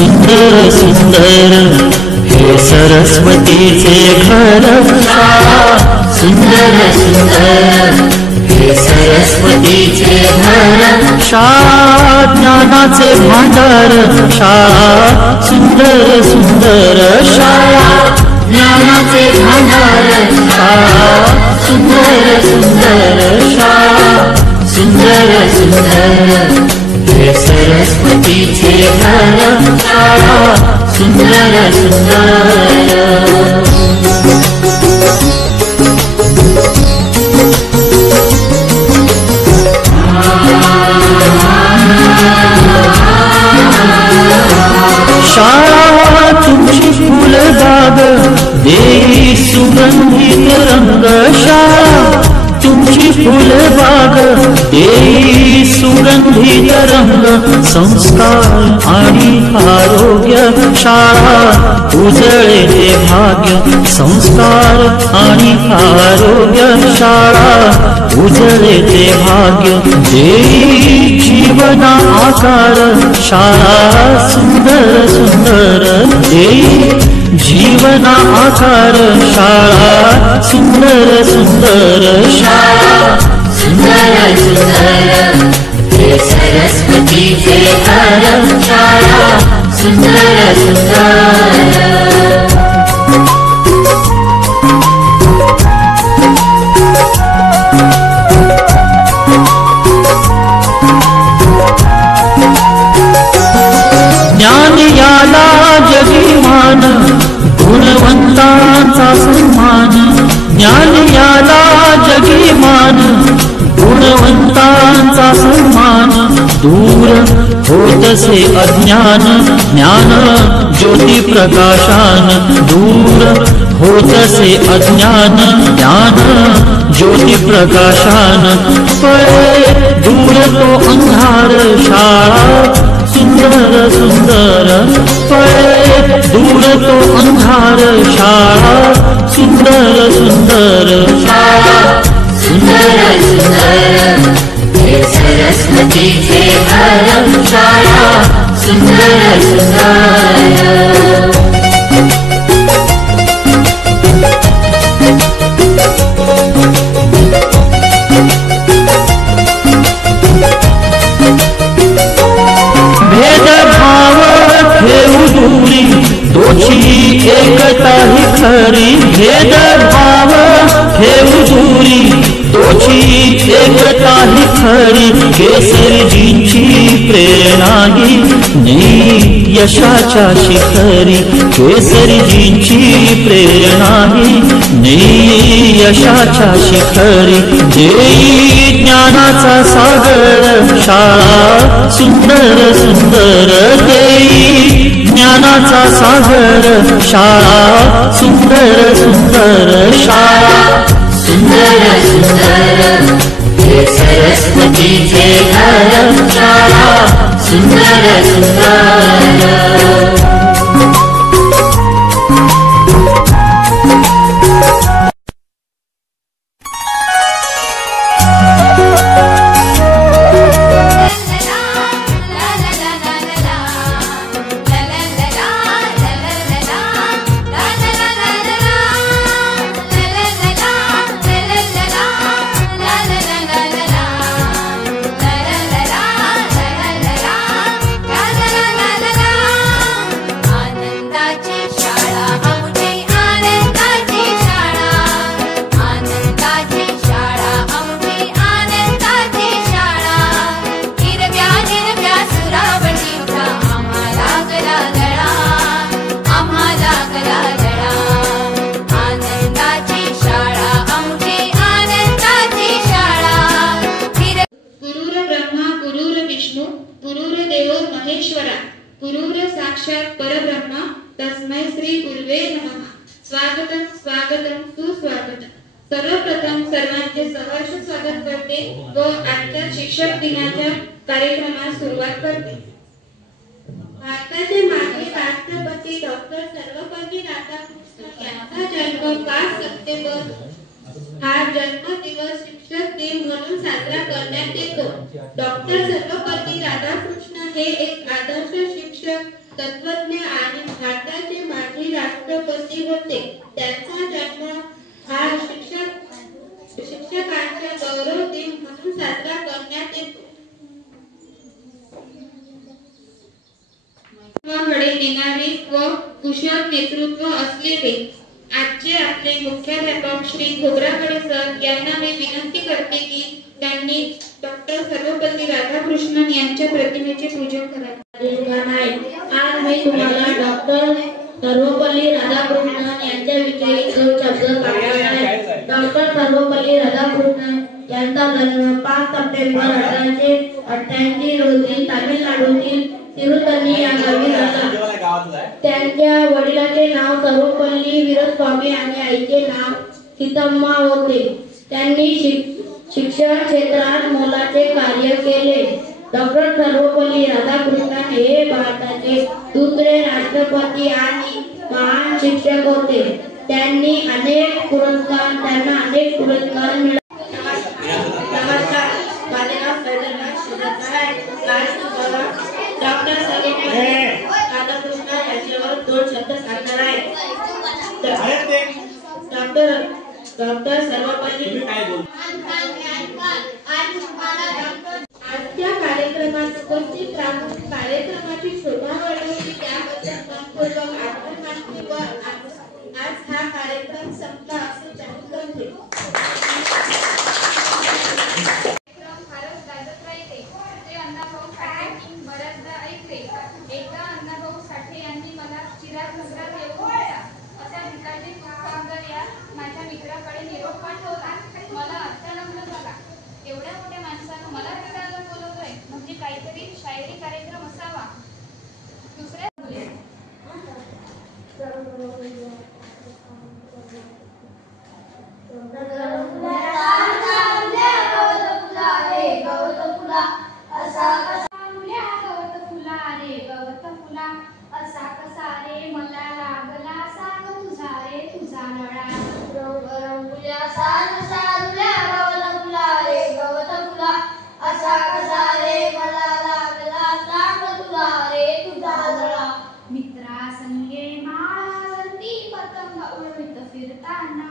सुंदर सुंदर हे सरस्वतीचे घर शाळा, सुंदर सुंदर हे सरस्वतीचे घर शाळा, ज्ञानाचे भांडार शाळा, सुंदर सुंदर शाळा, ज्ञानाचे भांडार शाळा, सुंदर सुंदर शाळा, सुंदर सुंदर हे सरस्वतीचे घर शाळा, सुंदर सुंदर। शाळा तुमची फुलबाग देई सुगंधित रंग शाळा, तुमची फुलबाग देई सुगंधित रंग संस्कार आणि आरोग्य शाळा, उजळे ते भाग्य संस्कार आणि आरोग्य शाळा, उजळे ते भाग्य देई जीवना आकार शाळा, सुंदर सुंदर देई जीवना आकार शाळा, सुंदर सुंदर शाळा, सुंदर सुंदर हे सरस्वतीचे घर शाळा, सुंदर सुंदर। ज्ञान याला जगीमान गुणवंतांचा सन्मान, ज्ञान याला जगीमान गुणवंतांचा सन्मान, दूर होतसे अज्ञान ज्ञान ज्योती प्रकाशान, दूर होतसे अज्ञान ज्ञान ज्योती प्रकाशान, पळे दूर तो अंधार शाळा, सुंदर सुंदर पळे दूर तो अंधार शाळा, सुंदर सुंदर शाळा, सुंदर सुंदर हे सरस्वतीचे घर शाळा, सुंदर सुंदर। भेदभाव ठेवू दूरी दोषी एकता ही खरी, भेदभाव ठेवू दूरी दोषी एकता ही खरी, केसरीजींची प्रेरणा ही नेई यशाच्या शिखरी, केसरीजींची प्रेरणा ही नेई यशाच्या शिखरी, देई ज्ञानाचा सागर शाळा, सुंदर सुंदर देई ज्ञानाचा सागर शाळा, सुंदर सुंदर शाळा, सुंदर सुंदर हे सरस्वतीचे घर शाळा, सुंदर सुंदर। सर्वप्रथम सर्वांचे सहर्ष स्वागत करते व आजच्या शिक्षक दिनाच्या कार्यक्रमास सुरुवात करते। भारताचे माजी राष्ट्रपती डॉक्टर सर्वपल्ली राधाकृष्णन यांचा जन्म 5 सप्टेंबर हा जन्मदिवस शिक्षक दिन म्हणून साजरा करण्यात येतो। डॉक्टर सर्वपल्ली राधाकृष्णन हे एक आदर्श शिक्षक तत्वज्ञ आणि भारताचे माजी राष्ट्रपती होते. त्यांचा जन्म हा शिक्षकांचा गौरव दिन म्हणून साजरा करण्यात येतो. कडे नेणारे व कुशल नेतृत्व असलेले आजचे आपले मुख्याध्यापक श्री खोब्रागडे सर यांना मी विनंती करते की त्यांनी डॉक्टर सर्वपल्ली राधाकृष्णन यांच्या प्रतिमेचे पूजन करावे. आज मी तुम्हाला डॉक्टर सर्वपल्ली राधाकृष्णन यांच्याविषयी 2 शब्द सांगणार आहे. डॉक्टर सर्वपल्ली राधाकृष्णन यांचा जन्म 5 सप्टेंबर 1888 रोजी तामिळनाडूतील तिरुतनी या गावी झाला. त्यांच्या वडिलांचे नाव सर्वपल्ली वीरस्वामी आणि आईचे नाव सीतम्मा होते. त्यांनी शिक्षण क्षेत्रात मोलाचे कार्य केले. डॉक्टर सर्वपल्ली राधाकृष्णन हे भारताचे दुसरे राष्ट्रपती आणि महान शिक्षक होते. त्यांना अनेक पुरस्कार मिळाले. नमस्कार, माझे नाव सैदनाथ सुरत आहे. डॉक्टर सर्वपल्ली राधाकृष्णन यांच्यावर 2 शब्द सांगणार आहे. डॉक्टर सर्वपल्ली आजच्या कार्यक्रमात उपस्थित राहून कार्यक्रमाची शोभा वाढवली त्याबद्दल मनपूर्वक आभार मानते व आज हा कार्यक्रम संपला असे जाहीर करते. एकदा अण्णाभाऊ साठे यांनी मला चिराग नगरात येऊन अशा भिकाजी कामगार या माझ्या मित्राकडे निरोप पाठवला. मला अत्यानंद झाला. एवढ्या मोठ्या माणसानं मला भेटायला बोलवलंय म्हणजे काहीतरी शायरी कार्यक्रम असावा. दुसऱ्या असा कसा रे मला लागला सांग तुझा रे तुझा नळा. रंगुल्या साज साजल्या गवत फुला रे गवत फुला. असा कसा रे मला लागला सांग तुझा रे तुझा नळा. मित्रा संगे माळावरती पतंग उडवीत फिरताना.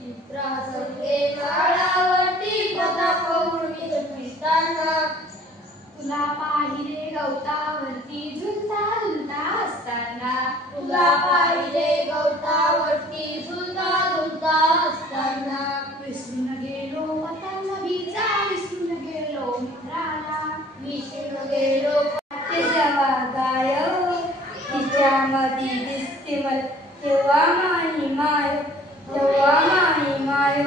मित्रा संगे माळावरती पतंग उडवीत फिरताना. तुला पाहिले गवतावरती झुलता झुलता असताना. तुला पाहिले गवतावरती झुलता झुलता असताना. विसरून गेलो पतंगीचा विसरून गेलो मित्राला. विसरून गेलो जेव्हा गाय तिच्यामध्ये दिसते मला तेव्हा माही माय तेव्हा माही माय.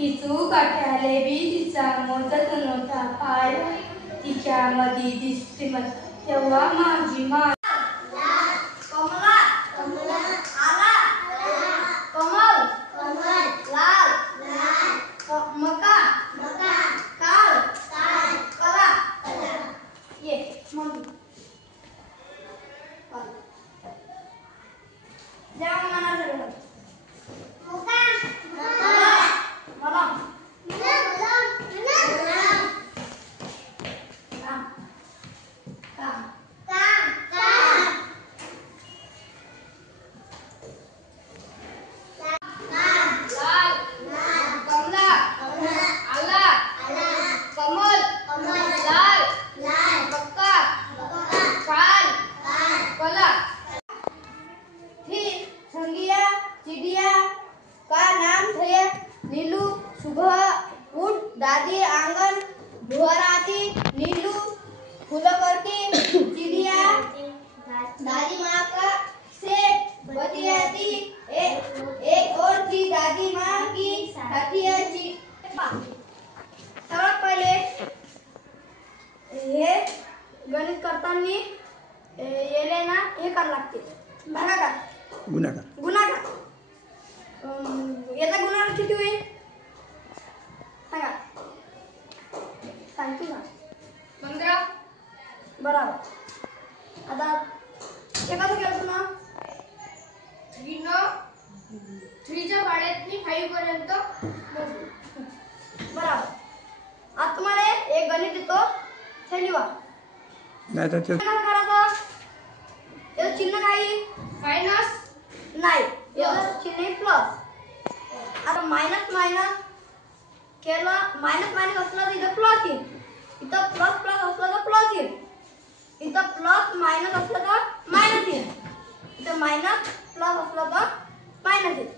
इचू काठ्याले बी तिचा मोजत नव्हता पाय. तिच्यामध्ये दिसते मला तेव्हा माझी माय. कमला कमला आला कमल कमल लाल मका मका काल काल कला ये मम्मी जेव्हा मना झालं चिड़िया का नाम थे नीलू. सुबह उठ दादी आंगन भुआराती. नीलू फूलों करती चिड़िया दादी माँ का से बतियाती. एक और थी दादी माँ की हथिया. सर्वात पहिले हे गणित करताना येले ना हे कर लागते भागाकार गुणाकार 5 पर्यंत बरोबर. आता तुम्हाला एक गणित देतो, हे लिहा. नाही तर ते याचं चिन्ह काय? मायनस नाही, याचं चिन्ह प्लस. आता मायनस मायनस केलं, मायनस मायनस असलं तर इथं प्लस येईल, इथं प्लस प्लस असलं तर प्लस येईल, इथं प्लस मायनस असलं तर मायनस येईल, इथं मायनस प्लस असलं तर मायनस येईल.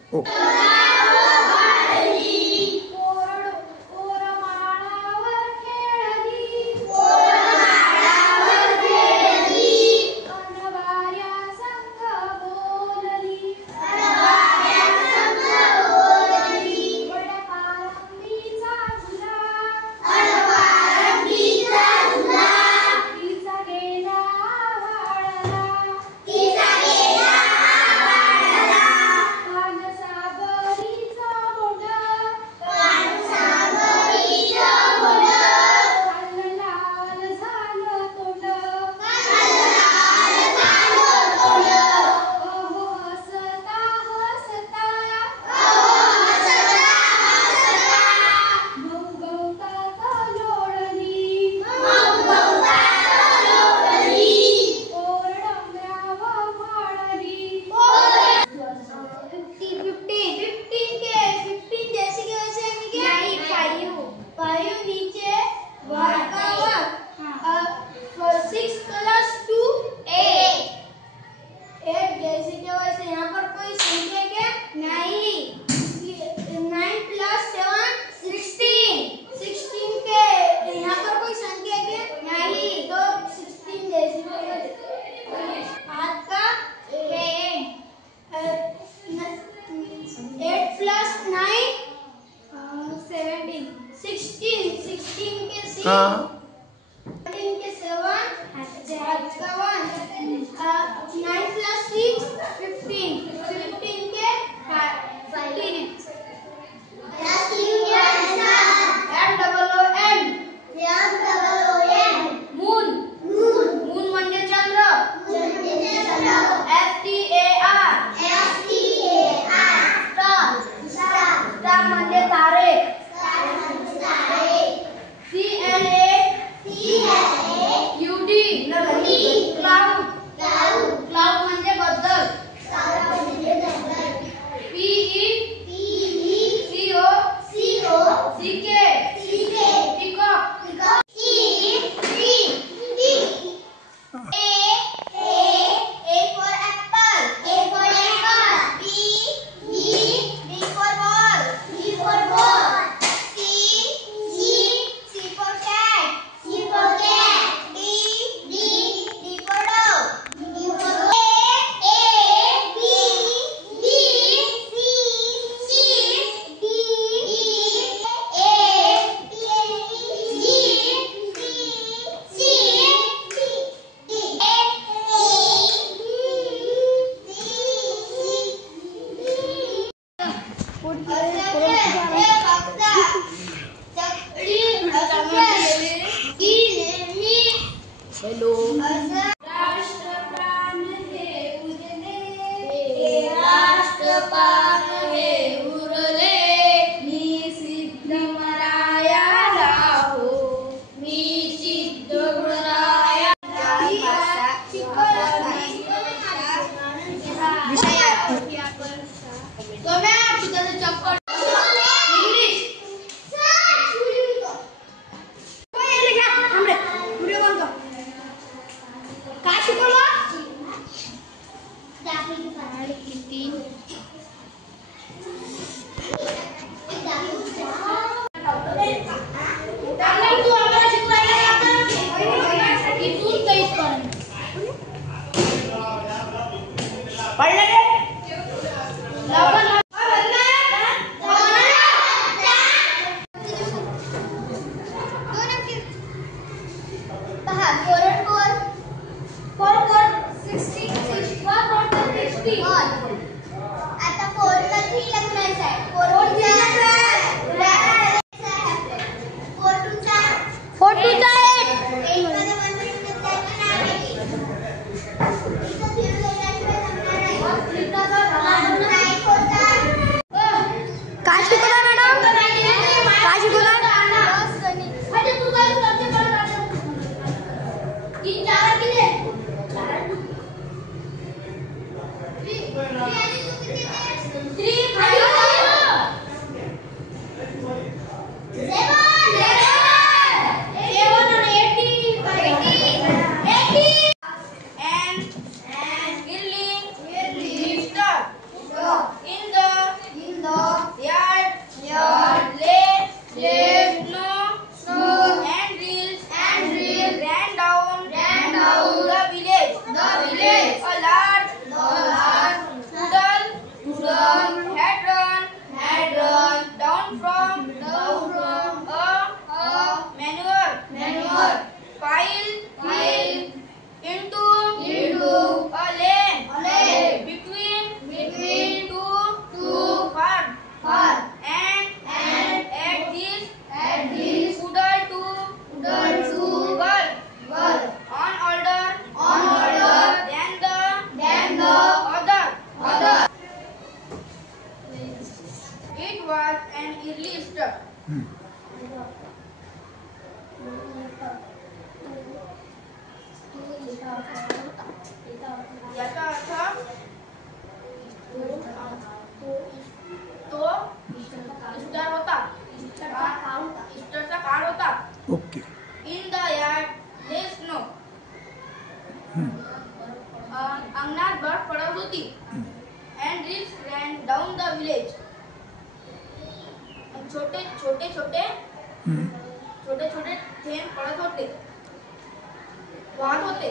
Yard. Late. Snow. And reels. Ran down. The village. A large. Poodle. Had run. Down from. A manure. Pile. Into. A lane. Between. Two. Far. And at this. Poodle to. Girl. On order. Than the other. It was an early start. याचा अर्थ तो Easter होता. ईस्टरचा काळ होता. Okay. In the yard there snow. अंगणात बर्फ पडत होती. And reeds ran down the village. छोटे थेंब पडत होते. वाहत होते.